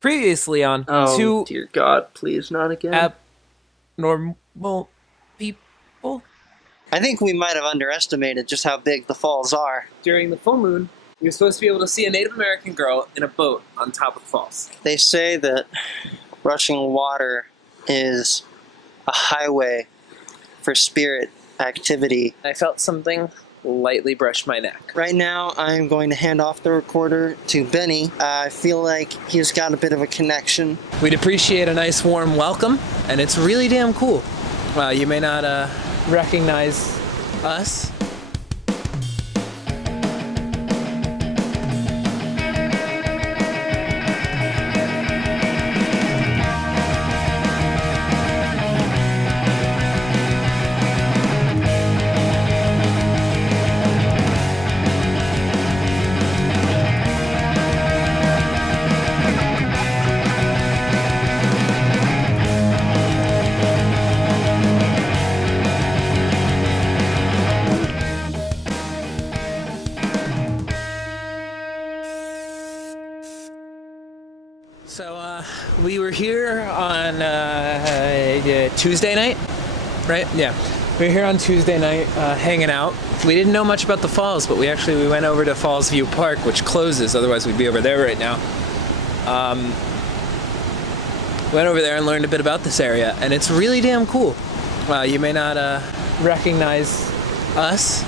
Previously on Oh, two dear God, please not again. abnormal people. I think we might have underestimated just how big the falls are. During the full moon, we were supposed to be able to see a Native American girl in a boat on top of the falls. They say that rushing water is a highway for spirit activity. I felt something lightly brush my neck. Right now, I'm going to hand off the recorder to Benny. I feel like he's got a bit of a connection. We'd appreciate a nice warm welcome, and it's really damn cool. You may not recognize us. So we were here on Tuesday night, right? Yeah, we were here on Tuesday night hanging out. We didn't know much about the falls, but we went over to Falls View Park, which closes, otherwise we'd be over there right now. Went over there and learned a bit about this area, and it's really damn cool. You may not recognize us,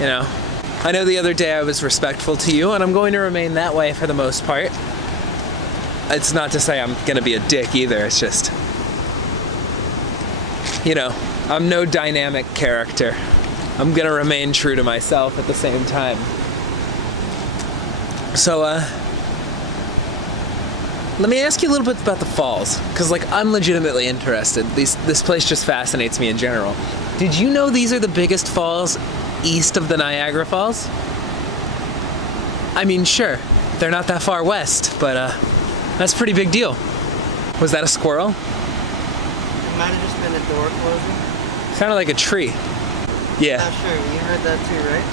you know. I know the other day I was respectful to you, and I'm going to remain that way for the most part. It's not to say I'm gonna be a dick either, it's just, you know, I'm no dynamic character. I'm gonna remain true to myself at the same time. So, let me ask you a little bit about the falls, because, like, I'm legitimately interested. This place just fascinates me in general. Did you know these are the biggest falls east of the Niagara Falls? I mean, sure, they're not that far west, but, that's a pretty big deal. Was that a squirrel? It might have just been a door closing. Sounded like a tree. Yeah. Not sure, you heard that too, right?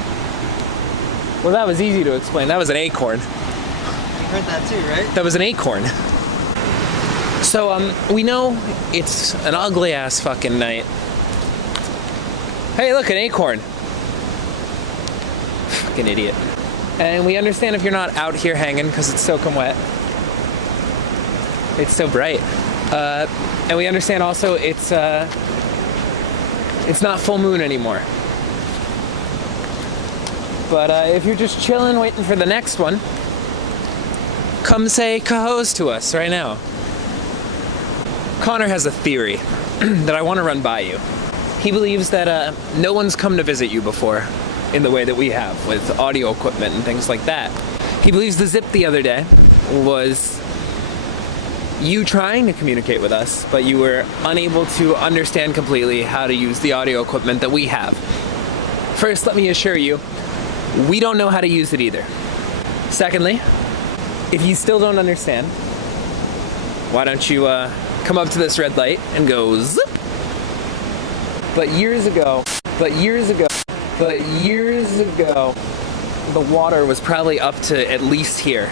Well, that was easy to explain. That was an acorn. You heard that too, right? That was an acorn. So, we know it's an ugly ass fucking night. Hey, look, an acorn. Fucking idiot. And we understand if you're not out here hanging because it's soaking wet. It's so bright. And we understand also it's not full moon anymore. But if you're just chilling, waiting for the next one, come say Cohoes to us right now. Connor has a theory that I want to run by you. He believes that no one's come to visit you before in the way that we have with audio equipment and things like that. He believes the zip the other day was you trying to communicate with us, but you were unable to understand completely how to use the audio equipment that we have. First, let me assure you, we don't know how to use it either. Secondly, if you still don't understand, why don't you come up to this red light and go zip? But years ago, the water was probably up to at least here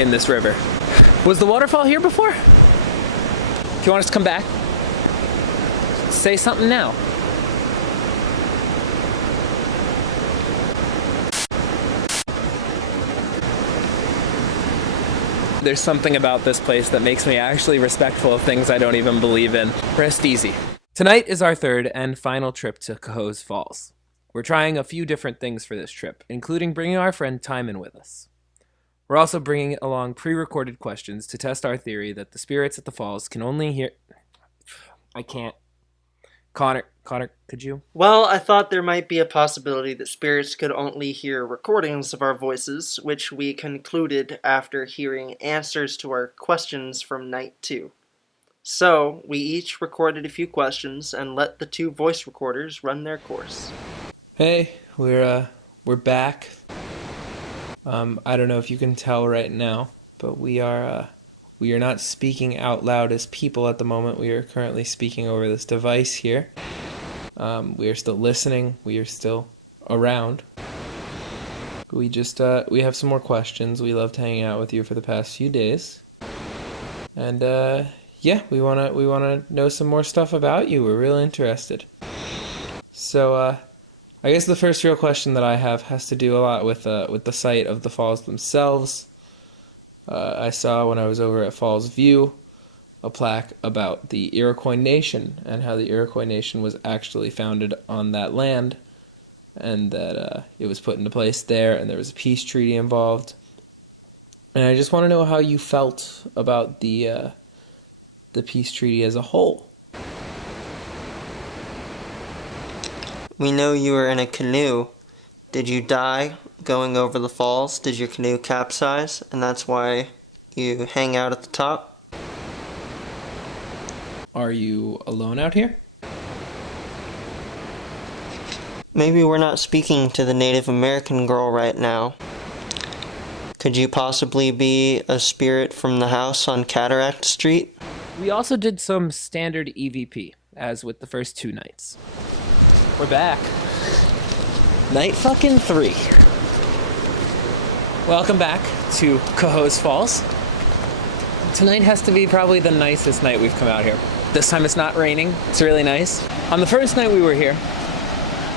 in this river. Was the waterfall here before? If you want us to come back, say something now. There's something about this place that makes me actually respectful of things I don't even believe in. Rest easy. Tonight is our third and final trip to Cohoes Falls. We're trying a few different things for this trip, including bringing our friend Timon with us. We're also bringing along pre-recorded questions to test our theory that the spirits at the falls can only hear... I can't. Connor, could you? Well, I thought there might be a possibility that spirits could only hear recordings of our voices, which we concluded after hearing answers to our questions from night 2. So, we each recorded a few questions and let the 2 voice recorders run their course. Hey, we're back. I don't know if you can tell right now, but we are not speaking out loud as people at the moment. We are currently speaking over this device here. We are still listening. We are still around. We have some more questions. We loved hanging out with you for the past few days. And yeah, we wanna know some more stuff about you. We're real interested. So I guess the first real question that I have has to do a lot with the site of the falls themselves. I saw when I was over at Falls View a plaque about the Iroquois Nation and how the Iroquois Nation was actually founded on that land, and that it was put into place there, and there was a peace treaty involved. And I just want to know how you felt about the peace treaty as a whole. We know you were in a canoe. Did you die going over the falls? Did your canoe capsize, and that's why you hang out at the top? Are you alone out here? Maybe we're not speaking to the Native American girl right now. Could you possibly be a spirit from the house on Cataract Street? We also did some standard EVP, as with the first 2 nights. We're back. Night fucking 3. Welcome back to Cohoes Falls. Tonight has to be probably the nicest night we've come out here. This time it's not raining. It's really nice. On the first night we were here,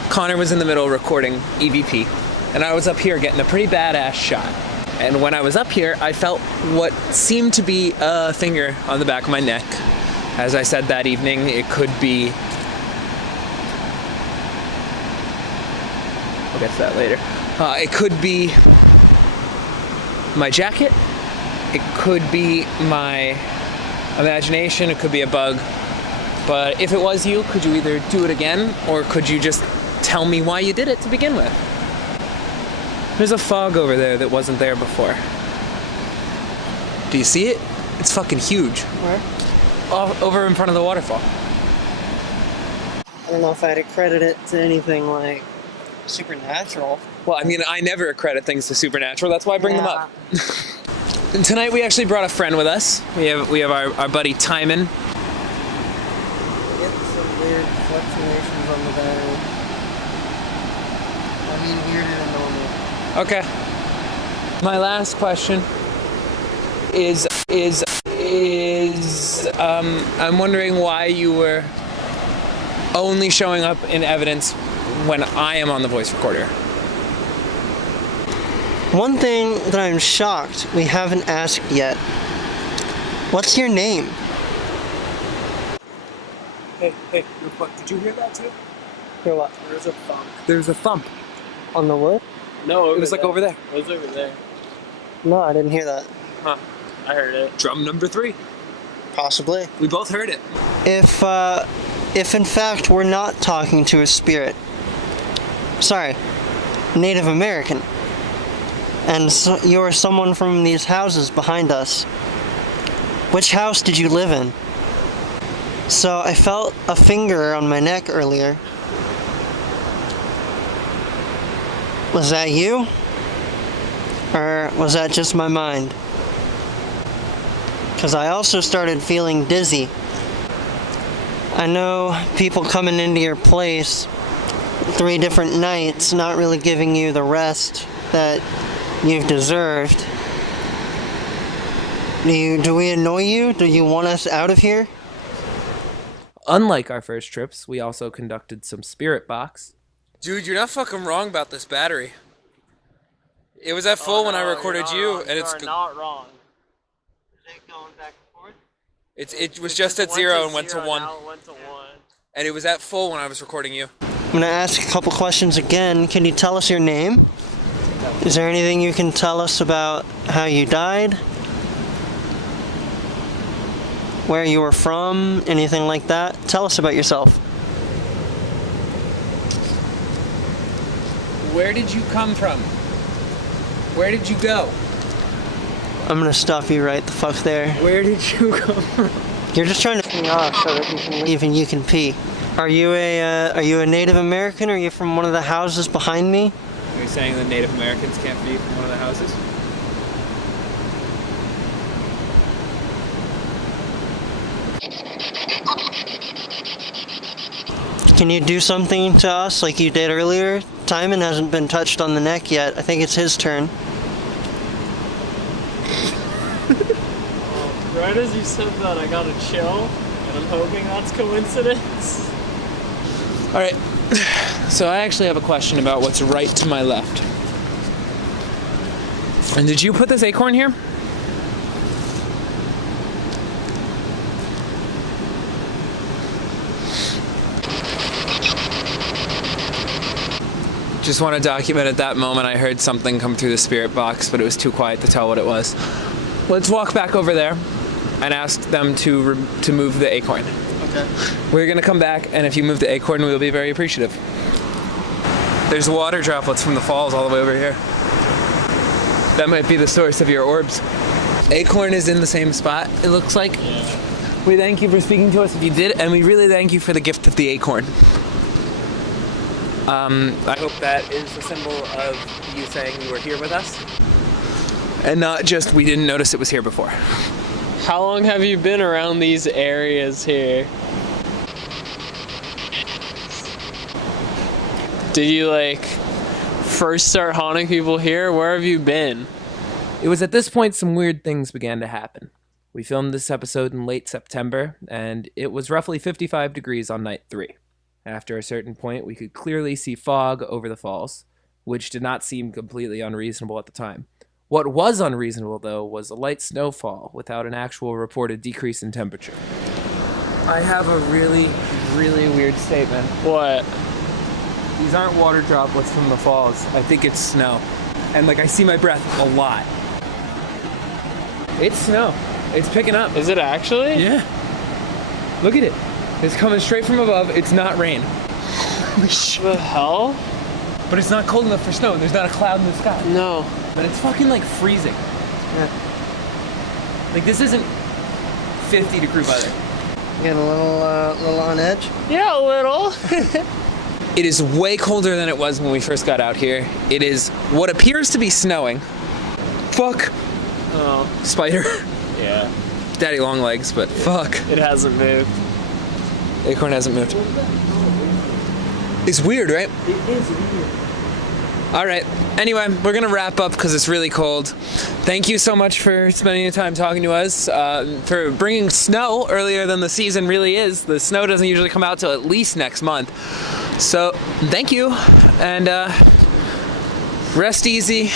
Connor was in the middle recording EVP, and I was up here getting a pretty badass shot. And when I was up here, I felt what seemed to be a finger on the back of my neck. As I said that evening, it could be... I'll get to that later. It could be my jacket. It could be my imagination. It could be a bug. But if it was you, could you either do it again, or could you just tell me why you did it to begin with? There's a fog over there that wasn't there before. Do you see it? It's fucking huge. Where? Over in front of the waterfall. I don't know if I'd accredit it to anything like supernatural. Well, I mean, I never accredit things to supernatural. That's why I bring them up. And tonight we actually brought a friend with us. We have our buddy Timon. Get some weird fluctuations on the battery. I mean, weirder than normal. Okay. My last question is I'm wondering why you were only showing up in evidence when I am on the voice recorder. One thing that I'm shocked we haven't asked yet. What's your name? Hey, real quick, did you hear that too? Hear what? There's a thump. There's a thump. On the wood? No, It was like over there. It was over there. No, I didn't hear that. Huh. I heard it. Drum number 3. Possibly. We both heard it. If in fact we're not talking to a spirit, sorry, Native American, and so you're someone from these houses behind us, which house did you live in? So I felt a finger on my neck earlier. Was that you? Or was that just my mind? Because I also started feeling dizzy. I know people coming into your place 3 different nights, not really giving you the rest that you've deserved. Do we annoy you? Do you want us out of here? Unlike our first trips, we also conducted some spirit box. Dude, you're not fucking wrong about this battery. It was at full when I recorded you, and it's not wrong. Is it going back and forth? it was just at 0 and went to 1. Now it went to 1. And it was at full when I was recording you. I'm gonna ask a couple questions again. Can you tell us your name? Is there anything you can tell us about how you died? Where you were from? Anything like that? Tell us about yourself. Where did you come from? Where did you go? I'm gonna stop you right the fuck there. Where did you come from? You're just trying to piss me off so that you can leave and you can pee. Are you a Native American? Or are you from one of the houses behind me? Are you saying that Native Americans can't be from one of the houses? Can you do something to us like you did earlier? Timon hasn't been touched on the neck yet. I think it's his turn. Right right as you said that, I got a chill, and I'm hoping that's coincidence. All right, so I actually have a question about what's right to my left. And did you put this acorn here? Just want to document at that moment I heard something come through the spirit box, but it was too quiet to tell what it was. Let's walk back over there and ask them to move the acorn. Okay. We're gonna come back, and if you move the acorn, we'll be very appreciative. There's water droplets from the falls all the way over here. That might be the source of your orbs. Acorn is in the same spot, it looks like. Yeah. We thank you for speaking to us if you did, and we really thank you for the gift of the acorn. I hope that is a symbol of you saying you were here with us. And not just we didn't notice it was here before. How long have you been around these areas here? Did you like first start haunting people here? Where have you been? It was at this point some weird things began to happen. We filmed this episode in late September, and it was roughly 55 degrees on night 3. After a certain point, we could clearly see fog over the falls, which did not seem completely unreasonable at the time. What was unreasonable, though, was a light snowfall without an actual reported decrease in temperature. I have a really, really weird statement. What? These aren't water droplets from the falls. I think it's snow. And I see my breath a lot. It's snow. It's picking up. Is it actually? Yeah. Look at it. It's coming straight from above. It's not rain. Holy shit. The hell? But it's not cold enough for snow. There's not a cloud in the sky. No. But it's fucking freezing. Yeah. This isn't 50-degree weather. Get a little on edge. Yeah, a little. It is way colder than it was when we first got out here. It is what appears to be snowing. Fuck. Oh. Spider. Yeah. Daddy long legs, but fuck. It hasn't moved. Acorn hasn't moved. It's weird, right? It is weird. All right. Anyway, we're going to wrap up because it's really cold. Thank you so much for spending the time talking to us, for bringing snow earlier than the season really is. The snow doesn't usually come out till at least next month. So, thank you, and rest easy.